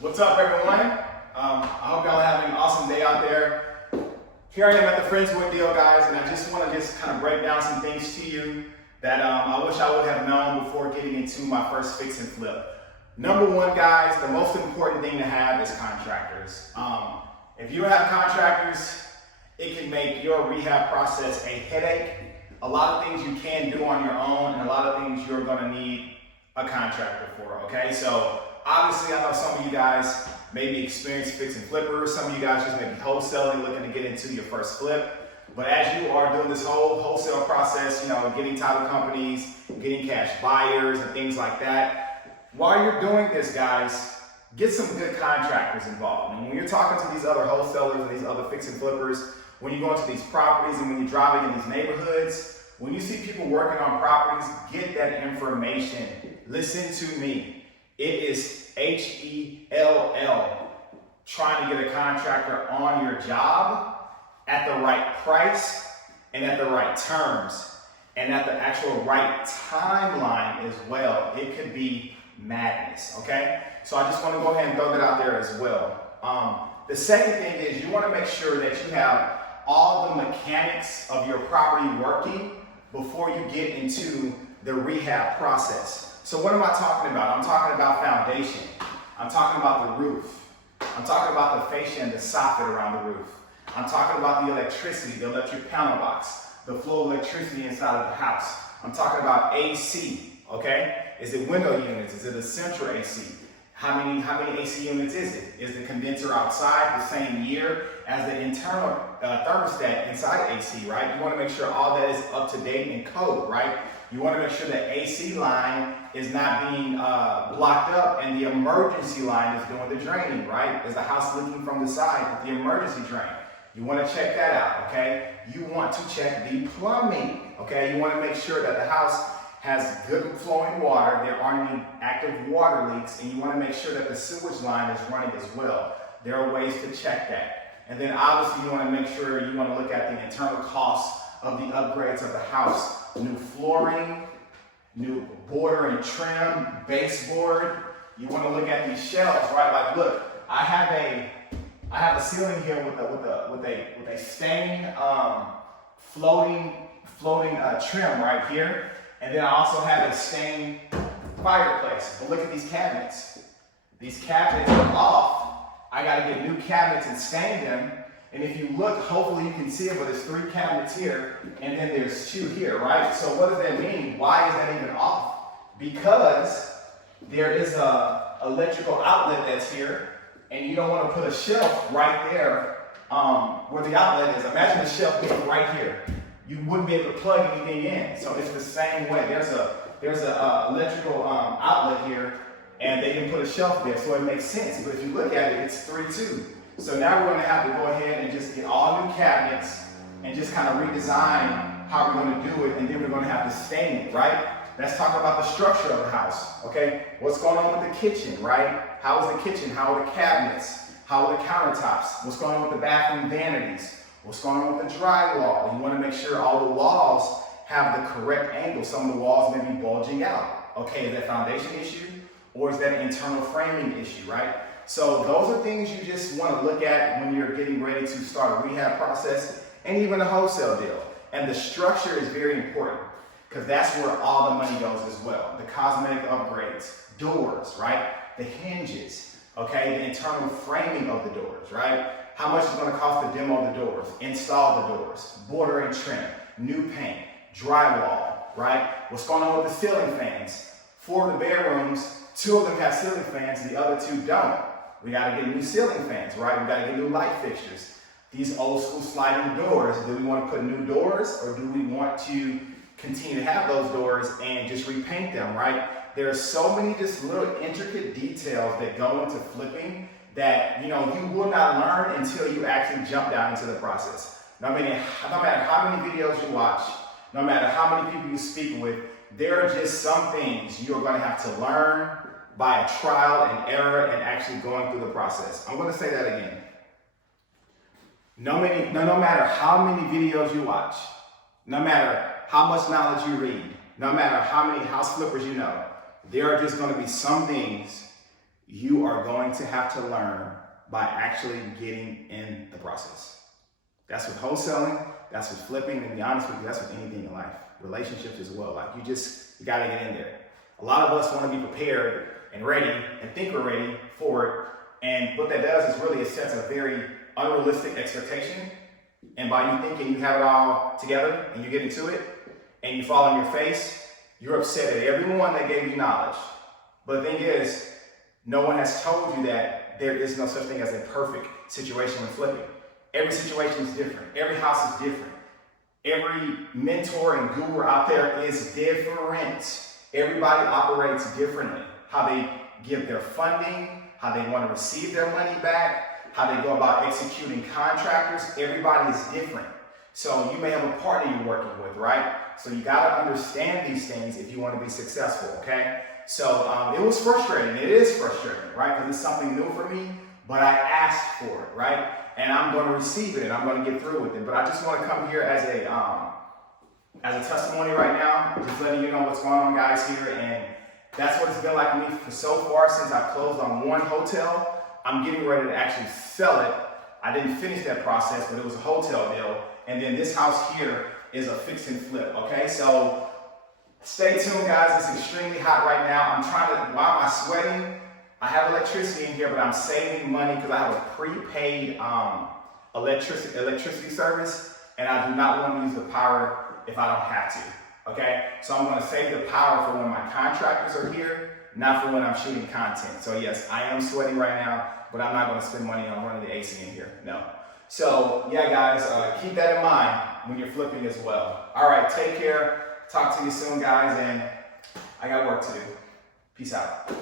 What's up, everyone? I hope y'all are having an awesome day out there. Here I am at the Friendswood deal, guys, and I just want to kind of break down some things to you that I wish I would have known before getting into my first fix and flip. Number one, guys, the most important thing to have is contractors. If you have contractors, it can make your rehab process a headache. A lot of things you can do on your own, and a lot of things you're going to need a contractor for, okay? So obviously, I know some of you guys may be experienced fix and flippers. Some of you guys just may be wholesaling, looking to get into your first flip. But as you are doing this whole wholesale process, getting title companies, getting cash buyers and things like that, while you're doing this, guys, get some good contractors involved. And when you're talking to these other wholesalers and these other fix and flippers, when you go into these properties and when you're driving in these neighborhoods, when you see people working on properties, get that information. Listen to me. It is HELL, trying to get a contractor on your job at the right price and at the right terms and at the actual right timeline as well. It could be madness, okay? So I just want to go ahead and throw that out there as well. The second thing is you want to make sure that you have all the mechanics of your property working before you get into the rehab process. So what am I talking about? I'm talking about foundation. I'm talking about the roof. I'm talking about the fascia and the soffit around the roof. I'm talking about the electricity, the electric panel box, the flow of electricity inside of the house. I'm talking about AC, okay? Is it window units? Is it a central AC? How many AC units is it? Is the condenser outside the same year as the internal thermostat inside AC, right? You want to make sure all that is up to date and code, right? You want to make sure the AC line is not being blocked up and the emergency line is doing the draining, right? Is the house leaking from the side with the emergency drain? You want to check that out, okay? You want to check the plumbing, okay? You want to make sure that the house has good flowing water, there aren't any active water leaks, and you want to make sure that the sewage line is running as well. There are ways to check that. And then obviously you want to make sure you want to look at the internal costs of the upgrades of the house. New flooring, new border and trim, baseboard. You want to look at these shelves, right? Like, look, I have a ceiling here with a stain floating trim right here. And then I also have a stained fireplace. But look at these cabinets. These cabinets are off. I gotta get new cabinets and stain them. And if you look, hopefully you can see it, but there's 3 cabinets here, and then there's 2 here, right? So what does that mean? Why is that even off? Because there is a electrical outlet that's here, and you don't want to put a shelf right there where the outlet is. Imagine the shelf being right here. You wouldn't be able to plug anything in. So it's the same way. There's a electrical outlet here, and they didn't put a shelf there, so it makes sense. But if you look at it, it's 3-2. So now we're going to have to go ahead and just get all new cabinets and just kind of redesign how we're going to do it, and then we're going to have to stain it, right? Let's talk about the structure of the house, okay? What's going on with the kitchen, right? How is the kitchen? How are the cabinets? How are the countertops? What's going on with the bathroom vanities? What's going on with the drywall? You want to make sure all the walls have the correct angle. Some of the walls may be bulging out. Okay, is that foundation issue? Or is that an internal framing issue, right? So those are things you just want to look at when you're getting ready to start a rehab process and even a wholesale deal. And the structure is very important because that's where all the money goes as well. The cosmetic upgrades, doors, right? The hinges, okay? The internal framing of the doors, right? How much is going to cost to demo the doors, install the doors, border and trim, new paint, drywall, right? What's going on with the ceiling fans? 4 of the bedrooms, 2 of them have ceiling fans, and the other 2 don't. We got to get new ceiling fans, right? We got to get new light fixtures. These old school sliding doors, do we want to put new doors, or do we want to continue to have those doors and just repaint them, right? There are so many just little intricate details that go into flipping that you will not learn until you actually jump down into the process. No matter how many videos you watch, no matter how many people you speak with, there are just some things you're going to have to learn by a trial and error and actually going through the process. I'm going to say that again. No matter how many videos you watch, no matter how much knowledge you read, no matter how many house flippers you know, there are just going to be some things you are going to have to learn by actually getting in the process. That's with wholesaling, that's with flipping, and to be honest with you, that's with anything in life. Relationships as well. Like you gotta get in there. A lot of us want to be prepared and ready and think we're ready for it. And what that does is really it sets a very unrealistic expectation. And by you thinking you have it all together and you get into it and you fall on your face, you're upset at everyone that gave you knowledge. But the thing is, no one has told you that there is no such thing as a perfect situation when flipping. Every situation is different. Every house is different. Every mentor and guru out there is different. Everybody operates differently. How they give their funding, how they want to receive their money back, how they go about executing contractors. Everybody is different. So you may have a partner you're working with, right? So you got to understand these things if you want to be successful, okay? So it was frustrating. It is frustrating, right? Because it's something new for me, but I asked for it, right? And I'm going to receive it and I'm going to get through with it. But I just want to come here as a testimony right now, just letting you know what's going on, guys, here. And that's what it's been like for me for so far since I closed on one hotel. I'm getting ready to actually sell it. I didn't finish that process, but it was a hotel deal. And then this house here is a fix and flip, okay? So stay tuned, guys. It's extremely hot right now. I'm trying to, why am I sweating? I have electricity in here, but I'm saving money because I have a prepaid electricity service, and I do not want to use the power if I don't have to, okay? So I'm going to save the power for when my contractors are here, not for when I'm shooting content. So yes, I am sweating right now, but I'm not going to spend money on running the AC in here, no. So yeah, guys, keep that in mind when you're flipping as well. All right, take care. Talk to you soon, guys, and I got work to do. Peace out.